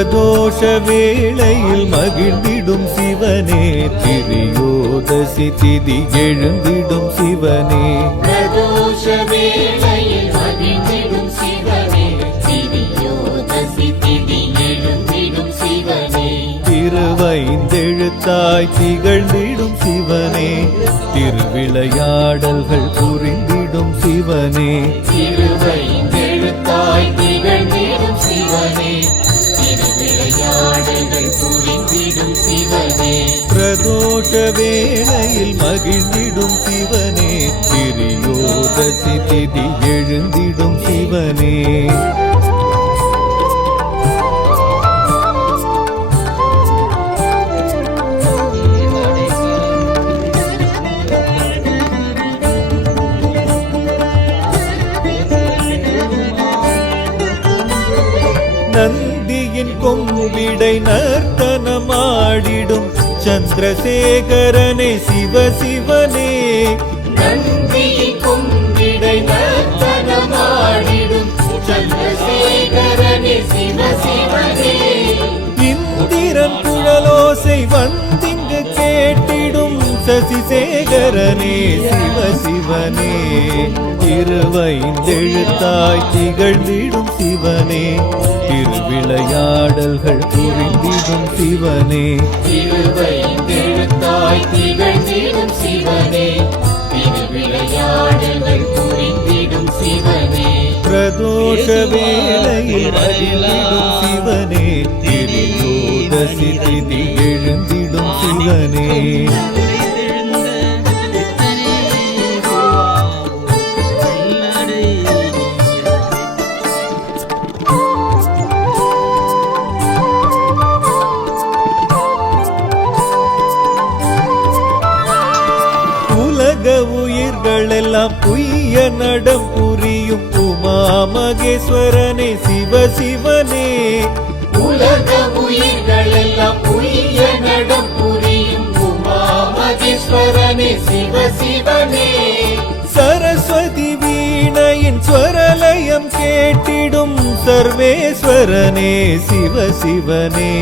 பிரதோஷ வேளையில் மகிழ்ந்திடும் சிவனே, திரியோதசி திதி எழுந்திடும் சிவனே. பிரதோஷ வேளையில் மகிழ்ந்திடும் சிவனே, திரியோதசி திதி எழுந்திடும் சிவனே. திருவைந்தெழுத்தாய் திகழ்ந்திடும் சிவனே, திருவிளையாடல்கள் புரிந்திடும் சிவனே. திருவைந்தெழுத்தாய் திகழ்ந்திடும் சிவனே, திருவிளையாடல்கள் புரிந்திடும் சிவனே. பிரதோஷ வேளையில் மகிழ்ந்திடும் சிவனே, திரியோதசி திதி எழுந்திடும் சிவனே. நந்தியின் கொம்பிடை நர்த்தனமாடிடும் சந்திரசேகரனே சிவசிவனே. நந்தியின் கொம்பிடை நர்த்தனமாடிடும் சந்திரசேகரனே சிவசிவனே. இந்திரன் குழலோசை வந்திங்கு கேட்டிடும் சசிசேகரனே சிவசிவனே. திருவைந்தெழுத்தாய் திகழ்ந்திடும் சிவனே, திருவிளையாடல்கள் புரிந்திடும் சிவனே. திருவைந்தெழுத்தாய் திகழ்ந்திடும் சிவனே, திருவிளையாடல்கள் புரிந்திடும் சிவனே. பிரதோஷ வேளையில் மகிழ்ந்திடும் சிவனே, திரியோதசி திதி எழுந்திடும் சிவனே. உயிர்களெல்லாம் புய்ய நடம் புரியும் உமா மகேஸ்வரனே சிவசிவனே. உலக உயிர்களெல்லாம் புய்ய நடம் புரியும் உமா மகேஸ்வரனே சிவசிவனே. சரஸ்வதி வீணையின் ஸ்வரலயம் கேட்டிடும் சர்வேஸ்வரனே சிவசிவனே.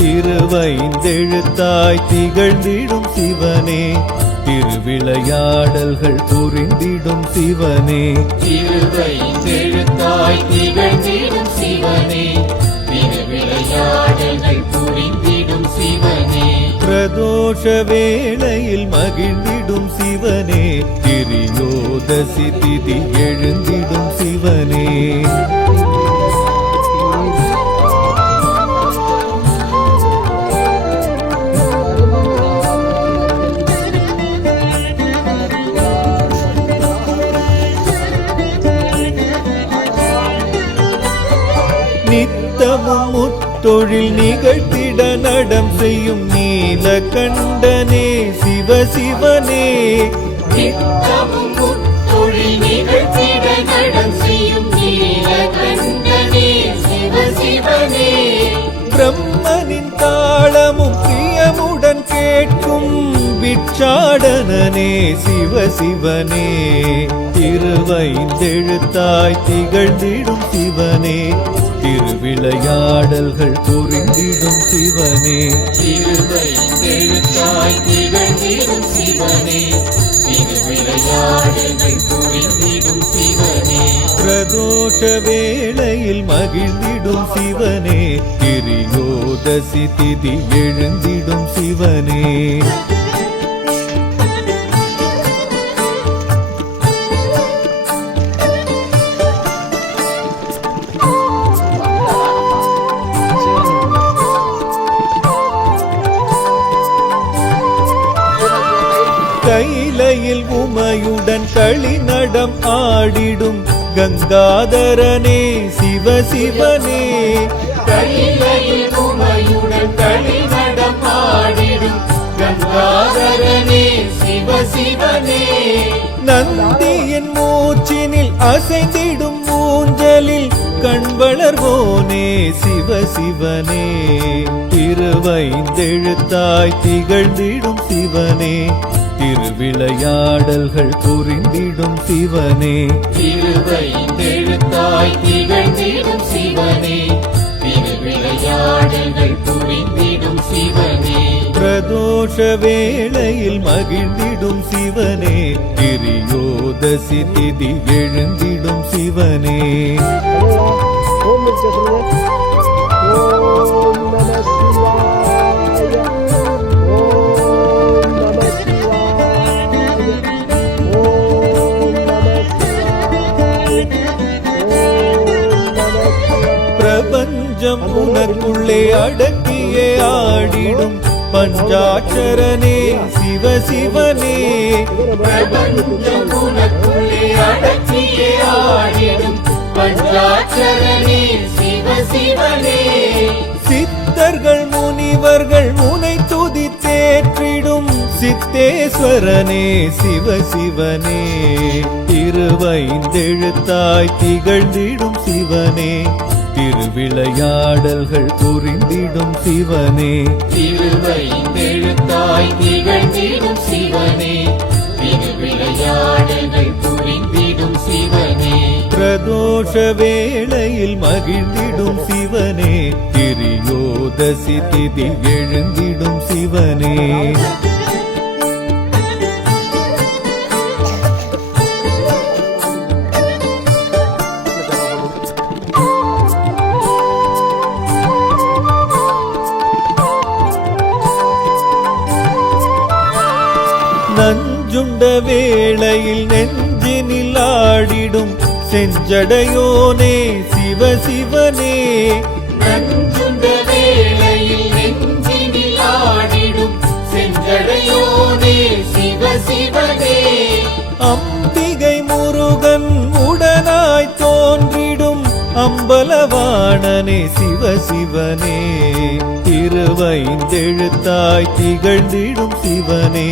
திருவைந்தெழுத்தாய் திகழ்ந்திடும் சிவனே, திருவிளையாடல்கள் புரிந்திடும் சிவனே. திருவைந்தெழுத்தாய் திகழ்ந்திடும் சிவனே, திருவிளையாடல்கள் புரிந்திடும் சிவனே. பிரதோஷ வேளையில் மகிழ்ந்திடும் சிவனே, திரியோதசி திதி எழுந்திடும் சிவனே. நித்தமும் முத்தொழில் நிகழ்த்திட நடம் செய்யும் நீலகண்டனே சிவசிவனே. நித்தமும் முத்தொழில் நிகழ்த்திட நடம் செய்யும் நீலகண்டனே சிவசிவனே. பிரம்மனின் தாளமும் பிரியமுடன் கேட்கும் பிட்சாடனனே சிவசிவனே. திருவைந்தெழுத்தாய் திகழ்ந்திடும் சிவனே, திருவிளையாடல்கள் புரிந்திடும் சிவனே. திருவைந்தெழுத்தாய் திகழ்ந்திடும் சிவனே, திருவிளையாடல்கள் புரிந்திடும் சிவனே. பிரதோஷ வேளையில் மகிழ்ந்திடும் சிவனே, திரியோதசி திதி எழுந்திடும் சிவனே. கைலையில் உமையுடன் களிநடம் ஆடிடும் கங்காதரனே சிவசிவனே. கைலையில் உமையுடன் களிநடம் ஆடிடும் கங்காதரனே சிவசிவனே. நந்தியின் மூச்சினில் அசைந்திடும் ஊஞ்சலில் கண்வளர்வோனே சிவசிவனே. திருவைந்தெழுத்தாய் திகழ்ந்திடும் சிவனே, திருவிளையாடல்கள் புரிந்திடும் சிவனே. திருவைந்தெழுத்தாய் திகழ்ந்திடும் சிவனே, திருவிளையாடல்கள் விளையாடல்கள் புரிந்திடும் சிவனே பிரதோஷ வேளையில் மகிழ்ந்திடும் சிவனே திரியோதசி திதி எழுந்திடும் சிவனே ஓம் நம சிவாய ஓம் நம சிவாய ஓம் நம சிவாய ஓம் நம சிவாய பிரபஞ்சம் உனக்குள்ளே அடக்கியே ஆடிடும் பஞ்சாட்சரனே சிவ சிவனே பிரபஞ்சம் உனக்குள்ளே அடக்கியே ஆடிடும் பஞ்சாட்சரனே சிவ சிவனே சித்தர்கள் முனிவர்கள் உனை துதி தேற்றிடும் சித்தேஸ்வரனே சிவ சிவனே திருவைந்தெழுத்தாய் திகழ்ந்திடும் சிவனே திருவிளையாடல்கள் புரிந்திடும் சிவனே திருவைந்தெழுத்தாய் திகழ்ந்திடும் சிவனே திருவிளையாடல்கள் புரிந்திடும் சிவனே பிரதோஷ வேளையில் மகிழ்ந்திடும் சிவனே திரியோதசி திதி எழுந்திடும் சிவனே நஞ்சுண்ட வேளையில் நெஞ்சினில் ஆடிடும் செஞ்சடையோனே சிவ சிவனே நஞ்சுண்ட வேளையில் நெஞ்சினில் ஆடிடும் செஞ்சடையோனே சிவ சிவனே அம்பிகை முருகன் உடனாய் தோன்றிடும் அம்பலவாணனே சிவ சிவனே திருவைந்தெழுத்தாய் திகழ்ந்திடும் சிவனே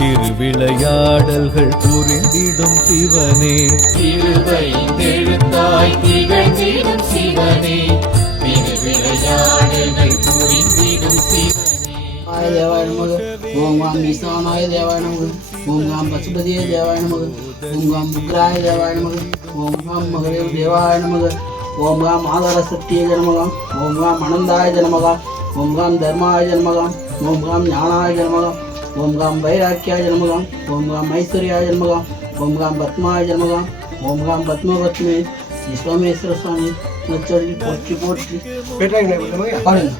திருவிளையாடல்கள் புரிந்திடும் சிவனே திருவைந்தெழுத்தாய் திகழ்ந்திடும் சிவனே திருவிளையாடல்கள் புரிந்திடும் சிவனே தேவாய நமக ஓம் காம் ஈசானாய தேவாய நமக ஓம் காம் பசுபதியே தேவாய நமக ஓம் காம் உக்ராய தேவாய நமக ஓம் காம் மகதேவ தேவாய நமக ஓம் காம் ஆதார சக்தியே ஜனமகம் ஓம் காம் அனந்தாய ஜனமகா ஓம் காம் தர்மாய ஜனமகம் ஓம் காம் ஞானாய ஜனமகம் ஓம் காம் வைராக்கியாய ஜனமகம் ஓம் காம் ஐஸ்வர்யாய ஜனமகம் ஓம் காம் பத்மாய ஜனமகம் ஓம் காம் பத்மபத்மே விஸ்வமேஸ்வர சுவாமி நச்சொல்லி போற்றி போற்றி பாருங்க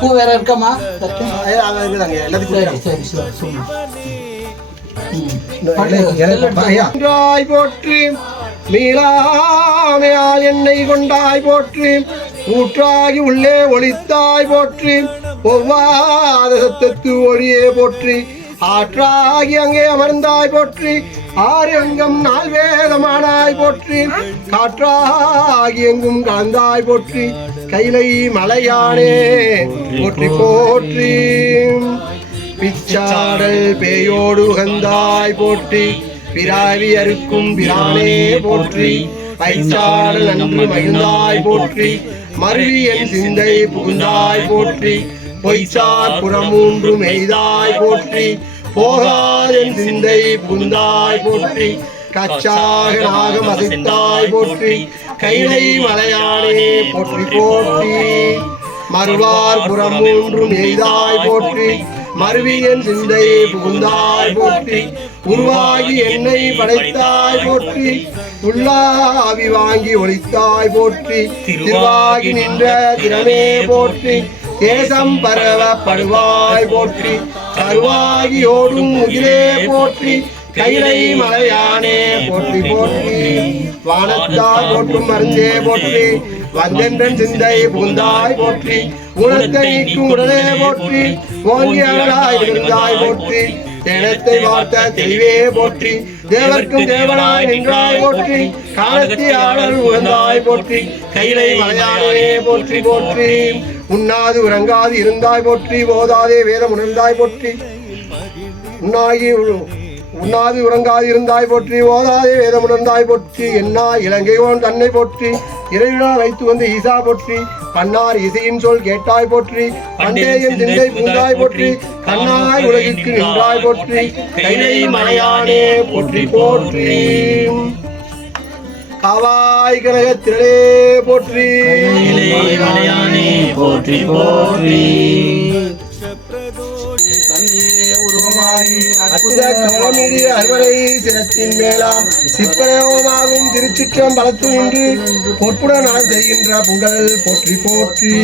பூ வேற இருக்கமா சரி சரி எல்லாத்தையும் போற்றி மீளாமையால் என்னை கொண்டாய் போற்றி ஊற்றாகி உள்ளே ஒளித்தாய் போற்றி ஒவ்வாத சத்தத்து ஒளியே போற்றி ஆற்றாகி அங்கே அமர்ந்தாய் போற்றி ஆரியங்கம் நால் வேதமானாய் போற்றி காற்றாகி எங்கும் கலந்தாய் போற்றி கைலை மலையானே போற்றி போற்றி பிச்சாடல் பேயோடு உகந்தாய் போற்றி பிராவி அறுக்கும் பிரானே போற்றி பைச்சாடல் நன்று மகிழ்ந்தாய் போற்றி மருவி என் சிந்தை புகுந்தாய் போற்றி பொய்ச்சார் புறமூன்று மெய்தாய் போற்றி போகாதென் சிந்தை புகுந்தாய் போற்றி கச்சாக நாகம் அசைத்தாய் போற்றி கைலை மலையானே போற்றி போற்றி மறுவார் புறமூன்றும் எய்தாய் போற்றி மருவியன் சிந்தை புகுந்தாய் போற்றி உருவாகி என்னை படைத்தாய் போற்றி உள்ளாவி வாங்கி ஒளித்தாய் போற்றி திருவாகி நின்ற திறமே போற்றி தேசம் பரவ படுவாய் போற்றி கருவாகி ஓடும் முகிலே போற்றி கைலை மலையானே போற்றி போற்றி வானத்தால் போற்றும் மருந்தே போற்றி வந்தென்றன் சிந்தை புகுந்தாய் போற்றி குணத்தை நீக்கும் உடனே போற்றி ஓங்கியாய் இருந்தாய் போற்றி தேனத்தை வார்த்த தெளிவே போற்றி தேவர்க்கும் தேவனாய் நின்றாய் போற்றி காலத்தி ஆடல் உகந்தாய் போற்றி கைலை மலையானே போற்றி போற்றி உண்ணாது உறங்காது இருந்தாய் போற்றி ஓதாதே வேதம் உணர்ந்தாய் போற்றி உண்ணாது உறங்காது இருந்தாய் போற்றி ஓதாதே வேதம் உணர்ந்தாய் போற்றி என்னா இலங்கையோன் தன்னை போற்றி இறைவனா வைத்து வந்து ஈசா போற்றி பன்னார் இசையின் சொல் கேட்டாய் போற்றி பண்டேயன் சிந்தை பூந்தாய் போற்றி கண்ணாய் உலகிற்கு நின்றாய் போற்றி கைலை மலையானே போற்றி போற்றி காவாய் கனக திரளே போற்றி போற்றி போற்றி தன்னியே உருவமாகி அற்புத கவலமிடி அறுவரை சிரத்தின் மேலாம் சிற்பரமாகும் திருச்சிற்றம் பலத்து நின்று பொற்புடன் நான் செய்கின்ற பொங்கல் போற்றி போற்றி.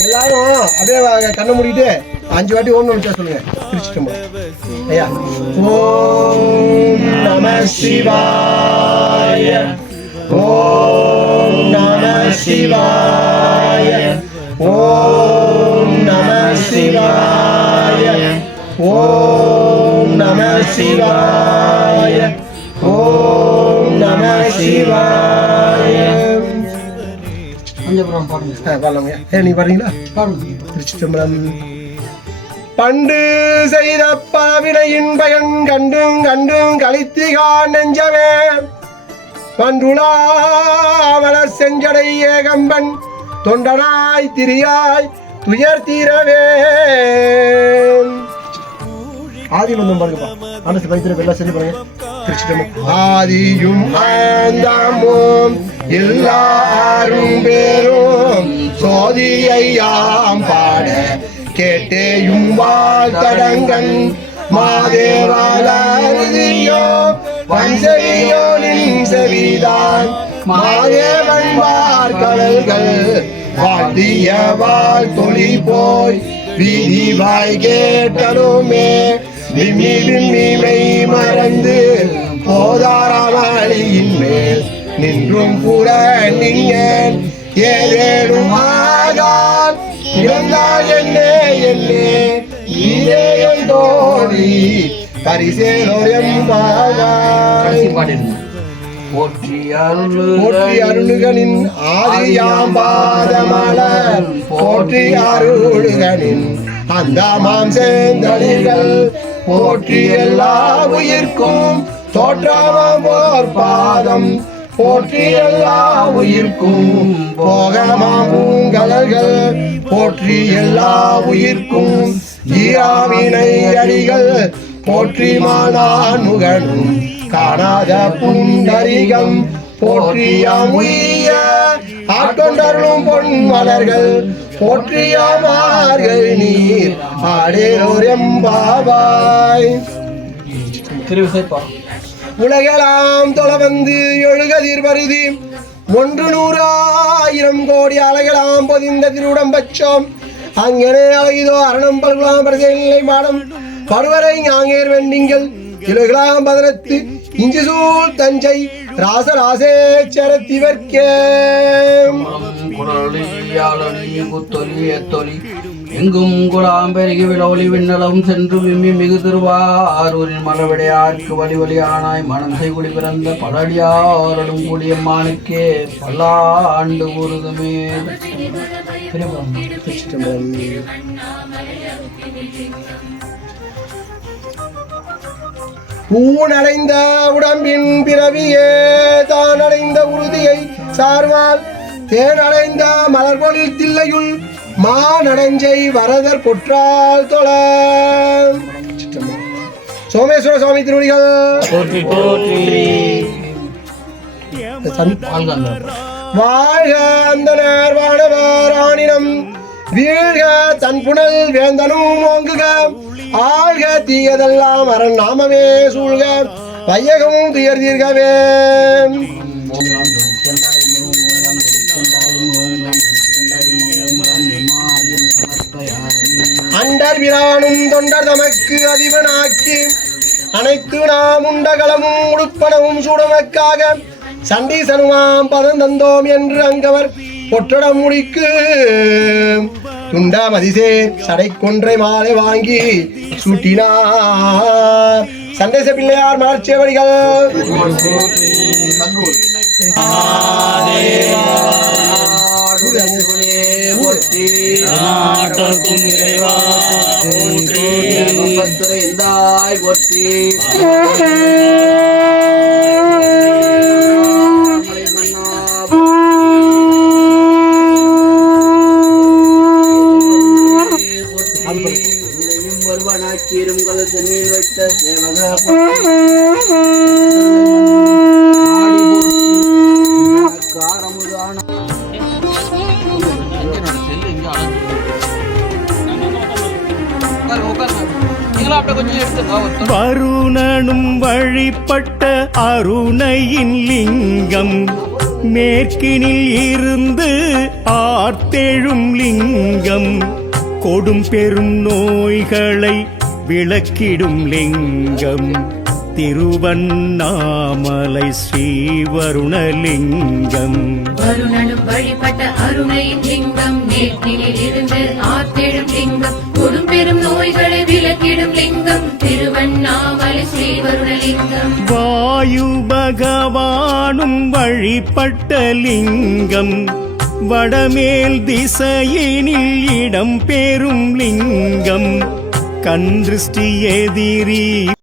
எல்லாரும் அப்படியே கண்ணை மூடிட்டு 5 வாட்டி ஓம் நம சொல்லுங்க. திருச்சிற்றம் ஐயா. ஓம் நம சிவாய, ஓம் நம சிவாய, ஓம் நம சிவாய, ஓம் நம சிவாய, ஓம் நம சிவாய. கொஞ்சம் பாடுங்க. பாடலாங்க. நீ பாடுறீங்களா? பாடுங்க. திருச்சிற்றம்பலம். பண்டு செய்த பாவினையின் பயன் கண்டும் கண்டும் கழித்திகா நெஞ்சமே பண்டுலாவலர் செஞ்சடை ஏகம்பன் தொண்டனாய் திரியாய் துயர் தீரவே. ஆதி மந்தம் பாருங்கப்பா. மனசு பைத்திர எல்லாம் சொல்லி பாருங்க. திருச்சிற்றம்பலம். ஆதியும் ஆந்தமும் எல்லாரும் பேரும் சோதியையாம் பாட கேட்டேயும் வாழ்த்தடங்கன் மாதேவாலியோ வன்செவியோ நின் செவிதான் மாதேவன் வார்கடல்கள் வாழ்த்திய வாழ் தொழி போய் விதிவாய் கேட்டலுமே விம்மி விம்மி மெய் மறந்து போதாராமலியின் மேல் நின்றும் கூட நீங்கள் ஏதேனும் ஆகான் இறந்தால் என்னே என்னே நீரேயம் தோழி பரிசேலோயம் போற்றி அருளுகனின் ஆதியாம்பாதமலர் போற்றி அருளுகனின் அந்த மாம்சேந்தளிர்கள் போற்றி எல்லா உயிர்க்கும் தோற்றமாம் போர் பாதம் போற்றி எல்லா உயிர்க்கும் போகமாம் பூங்கலர்கள் போற்றி எல்லா உயிர்க்கும் ஈராவினை அடிகள் போற்றி மானான் முகனும் காணாத புண்டரிகம் போற்றியாம் உய்ய ஆட்கொண்டருளும் பொன் மலர்கள் போற்றியாமார்கள் நீர் ஆடேரோர் எம்பாவாய். உலகெல்லாம் தொலைவந்து எழுகதிர் வருதி 100,000 கோடி அலைகளாம் பொதிந்த திருவுடம்பட்சம் அங்கனே அழகிதோ அரணம் பல்குலாம் பரிசைநிலை மாடம் படுவரை ஞாங்கேர் வெண்டிங்கள் இலகலாம் பதனத்து இஞ்சி சூழ் தஞ்சை ராசராசேச்சரத்திவர்க்கே. எங்கும் குலாம் பெருகி விளொலி விண்ணலம் சென்று விம்மி மிகு திருவாரூரின் மலவிடையார்க்கு வழி வழியானாய் மனம் செய்குடி பிறந்த பலடியாரோடும் கூடிய மானுக்கே பல்லாண்டு கூறுதுமே. பூனடைந்த உடம்பின் பிறவியே தான் அடைந்த உறுதியை சார்வால் தேனடைந்த மலர்பொழில் தில்லையுள் மானடஞ்சை வரதர் பொற்றால் தொழ. சோமேஸ்வர சுவாமி திருவடிகள் வாழ்க அந்தனர் வானவர் ஆணினம் வீழ்க தன் புனல் வேந்தனும் ஓங்குக ஆழ்க தீயதெல்லாம் அரண் நாமமே சூழ்க வையகமும் துயர் தீர்கவே. அண்டர் பிரானும் தொண்டர் தமக்கு அதிபனாக்கி அனைத்து நாம் உண்டகலமும் உடுப்பனவும் சூடமக்காக சண்டீசனுமாம் பதம் தந்தோம் என்று அங்கவர் பொற்றடம் முடிக்கு துண்ட மதிசே சடை கொன்றை மாலை வாங்கி சூட்டினார். சண்டேச பிள்ளையார் மலர்ச்சேவடிகள். சென்னையில் வைத்த அப்படியே கொஞ்சம் எடுத்து வருணனும் வழிபட்ட அருணையின் லிங்கம் மேற்கினில் இருந்து ஆர்த்தெழும் லிங்கம் கொடும் பெரும் நோய்களை விளக்கிடும் லிங்கம் திருவண்ணாமலை ஸ்ரீவருணலிங்கம் வருணனும் வழிபட்ட அருணையின் லிங்கம் நேற்றினில் இருந்து ஆத்தெழும் லிங்கம் கொடும் பெரும் நோய்களை விலக்கிடும் லிங்கம் திருவண்ணாமலை ஸ்ரீவருணலிங்கம் வாயு பகவானும் வழிபட்ட லிங்கம் வடமேல் திசையினில் இடம் பெறும் லிங்கம் கன்றிஷ்டி எதிரி